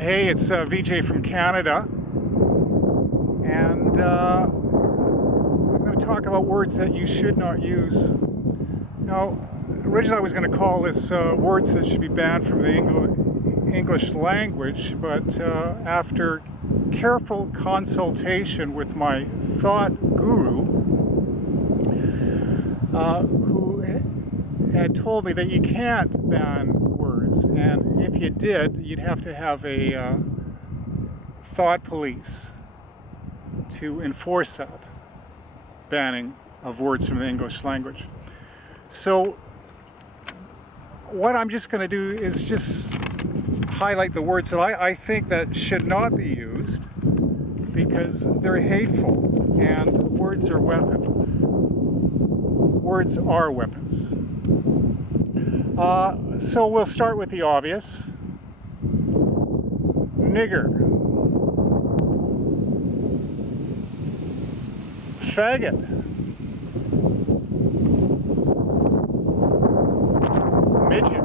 Hey, it's VJ from Canada, and I'm going to talk about words that you should not use. Now, originally I was going to call this words that should be banned from the English language, but after careful consultation with my thought guru, who had told me that you can't ban words, and if you did, you'd have to have a thought police to enforce that banning of words from the English language. So what I'm just going to do is just highlight the words that I think that should not be used because they're hateful, and words are weapons. Words are weapons. So we'll start with the obvious. Nigger. Faggot. Midget.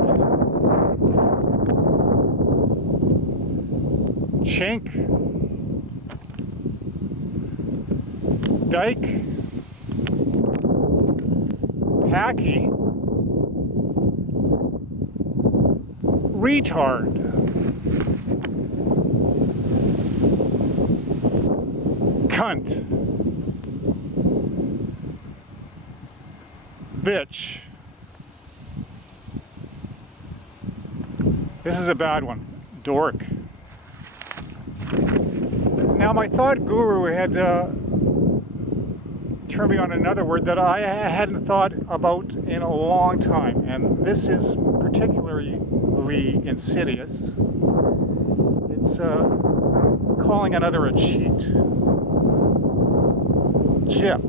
Chink. Dyke. Hacky. Retard. Cunt. Bitch. This is a bad one. Dork. Now my thought guru had turned me on another word that I hadn't thought about in a long time, and this is particularly insidious. It's calling another a cheat. Jip.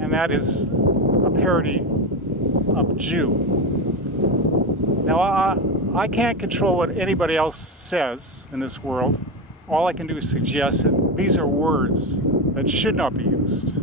And that is a parody of Jew. Now I can't control what anybody else says in this world. All I can do is suggest that these are words that should not be used.